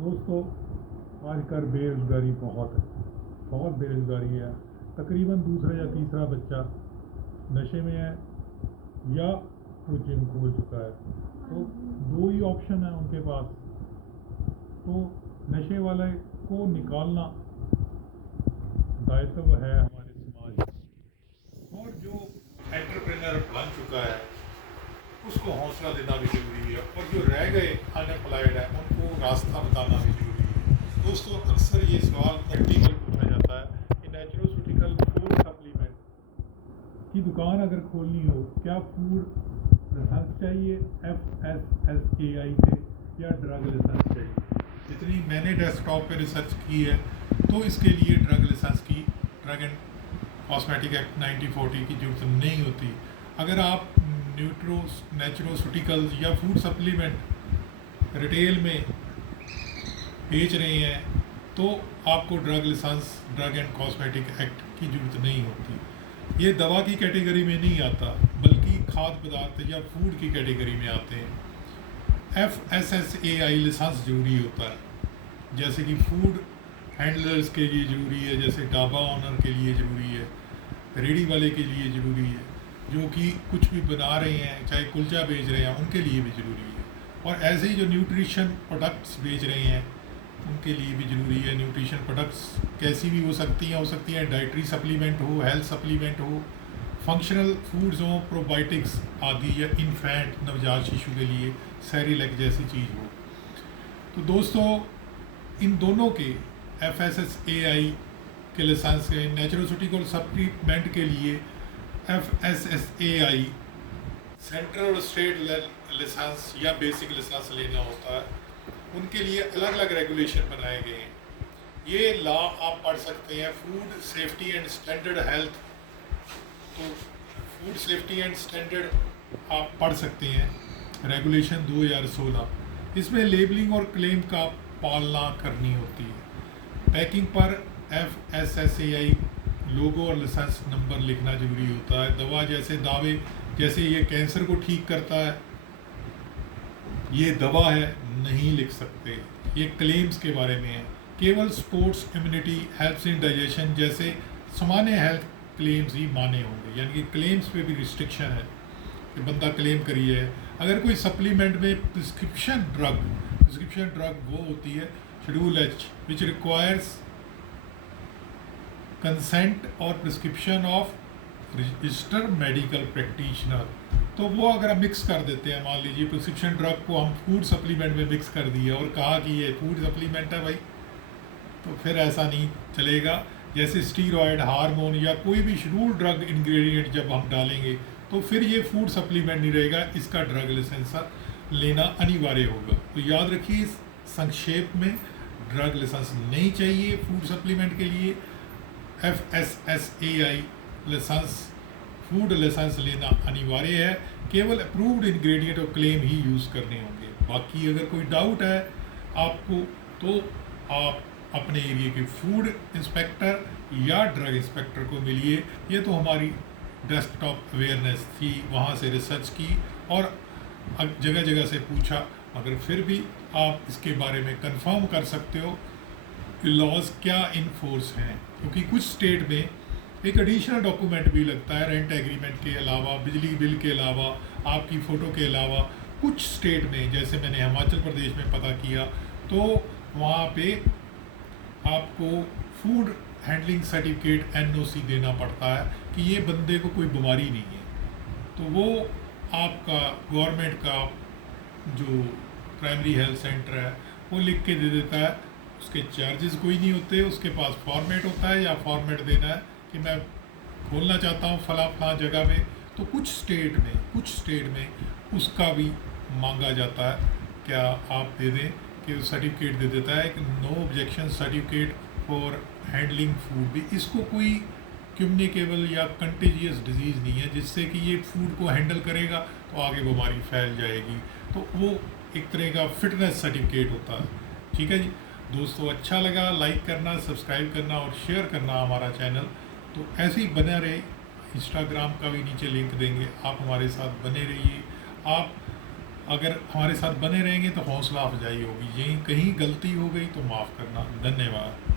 दोस्तों, आजकल बेरोज़गारी बहुत बेरोज़गारी है। तकरीबन दूसरा या तीसरा बच्चा नशे में है या वो जिम खोल चुका है। तो दो ही ऑप्शन है उनके पास। तो नशे वाले को निकालना दायित्व है हमारे समाज का। और जो एंटरप्रेन्योर बन चुका है उसको हौसला देना भी ज़रूरी है, और जो रह गए अनएम्प्लॉयड है उनको रास्ता बताना भी ज़रूरी है। दोस्तों, अक्सर ये सवाल प्रैक्टिकल पूछा जाता है कि नेचुरोसिटिकल फूड सप्लीमेंट की दुकान अगर खोलनी हो, क्या फूड लाइसेंस चाहिए FSSAI से या ड्रग लाइसेंस चाहिए? जितनी मैंने डेस्कटॉप पे रिसर्च की है तो इसके लिए ड्रग लाइसेंस की, ड्रग एंड कॉस्मेटिक एक्ट 1940 की जरूरत नहीं होती। अगर आप नेचुरोसिटिकल्स या फूड सप्लीमेंट रिटेल में बेच रहे हैं तो आपको drug license, drug and cosmetic act की जरूरत नहीं होती। ये दवा की कैटेगरी में नहीं आता, बल्कि खाद्य पदार्थ या फूड की कैटेगरी में आते हैं। FSSAI लाइसेंस जरूरी होता है, जैसे कि फूड हैंडलर्स के लिए ज़रूरी है, जैसे ढाबा ऑनर के लिए ज़रूरी है, रेडी वाले के लिए ज़रूरी है, जो कि कुछ भी बना रहे हैं, चाहे कुलचा बेच रहे हैं, उनके लिए भी ज़रूरी है। और ऐसे ही जो न्यूट्रिशन प्रोडक्ट्स बेच रहे हैं उनके लिए भी ज़रूरी है। न्यूट्रिशन प्रोडक्ट्स कैसी भी हो सकती हैं डाइटरी सप्लीमेंट हो, हेल्थ सप्लीमेंट हो, फंक्शनल फूड्स हो, प्रोबायोटिक्स आदि, या इन्फेंट नवजात शिशु के लिए सेरिलैक जैसी चीज़ हो। तो दोस्तों, इन दोनों के FSSAI के लाइसेंस के, नेचुरोसिटिकल सप्लीमेंट के लिए FSSAI सेंट्रल और स्टेट लाइसेंस या बेसिक लाइसेंस लेना होता है। उनके लिए अलग अलग रेगुलेशन बनाए गए हैं। ये लॉ आप पढ़ सकते हैं, food safety and standard health. तो फूड सेफ्टी एंड स्टैंडर्ड आप पढ़ सकते हैं, रेगुलेशन 2016। इसमें लेबलिंग और क्लेम का पालना करनी होती है। पैकिंग पर FSSAI लोगो और लाइसेंस नंबर लिखना जरूरी होता है। दवा जैसे दावे, जैसे ये कैंसर को ठीक करता है, ये दवा है, नहीं लिख सकते। ये क्लेम्स के बारे में है। केवल sports immunity, helps in digestion जैसे सामान्य हेल्थ क्लेम्स ही माने होंगे। यानी कि क्लेम्स पे भी रिस्ट्रिक्शन है कि बंदा क्लेम करिए। अगर कोई सप्लीमेंट में प्रिस्क्रिप्शन ड्रग वो होती है schedule H, which requires consent और prescription of registered medical practitioner. तो वो अगर हम मिक्स कर देते हैं, मान लीजिए प्रिस्क्रिप्शन ड्रग को हम फूड सप्लीमेंट में मिक्स कर दिए और कहा कि ये फूड सप्लीमेंट है भाई, तो फिर ऐसा नहीं चलेगा। जैसे स्टीरॉयड, हार्मोन या कोई भी शेड्यूल ड्रग इंग्रेडिएंट जब हम डालेंगे तो फिर ये फूड सप्लीमेंट नहीं रहेगा, इसका ड्रग लाइसेंस लेना अनिवार्य होगा। तो याद रखिए, संक्षेप में ड्रग लाइसेंस नहीं चाहिए फूड सप्लीमेंट के लिए। FSSAI लाइसेंस, फूड लाइसेंस लेना अनिवार्य है। केवल अप्रूव्ड इंग्रेडिएंट और क्लेम ही यूज़ करने होंगे। बाकी अगर कोई डाउट है आपको तो आप अपने एरिया के फूड इंस्पेक्टर या ड्रग इंस्पेक्टर को मिलिए। ये तो हमारी डेस्कटॉप अवेयरनेस थी, वहाँ से रिसर्च की और जगह जगह से पूछा, मगर फिर भी आप इसके बारे में कंफर्म कर सकते हो कि लॉज क्या इन फोर्स हैं। क्योंकि कुछ स्टेट में एक एडिशनल डॉक्यूमेंट भी लगता है, रेंट एग्रीमेंट के अलावा, बिजली बिल के अलावा, आपकी फ़ोटो के अलावा। कुछ स्टेट में, जैसे मैंने हिमाचल प्रदेश में पता किया, तो वहाँ पे आपको फूड हैंडलिंग सर्टिफिकेट NOC देना पड़ता है कि ये बंदे को कोई बीमारी नहीं है। तो वो आपका गवर्नमेंट का जो प्राइमरी हेल्थ सेंटर है वो लिख के दे देता है। उसके चार्जेस कोई नहीं होते, उसके पास फॉर्मेट होता है या फॉर्मेट देना है कि मैं खोलना चाहता हूँ फला जगह में। तो कुछ स्टेट में उसका भी मांगा जाता है, क्या आप दे दें, कि सर्टिफिकेट दे देता है कि no objection certificate for handling food भी। इसको कोई कम्युनिकेबल या कंटेजियस डिजीज़ नहीं है जिससे कि ये फूड को हैंडल करेगा तो आगे बीमारी फैल जाएगी। तो वो एक तरह का फिटनेस सर्टिफिकेट होता है। ठीक है जी दोस्तों, अच्छा लगा लाइक करना, सब्सक्राइब करना और शेयर करना हमारा चैनल। तो ऐसे ही बने रहे। इंस्टाग्राम का भी नीचे लिंक देंगे, आप हमारे साथ बने रहिए। आप अगर हमारे साथ बने रहेंगे तो हौसला अफजाई होगी। यहीं कहीं गलती हो गई तो माफ़ करना। धन्यवाद।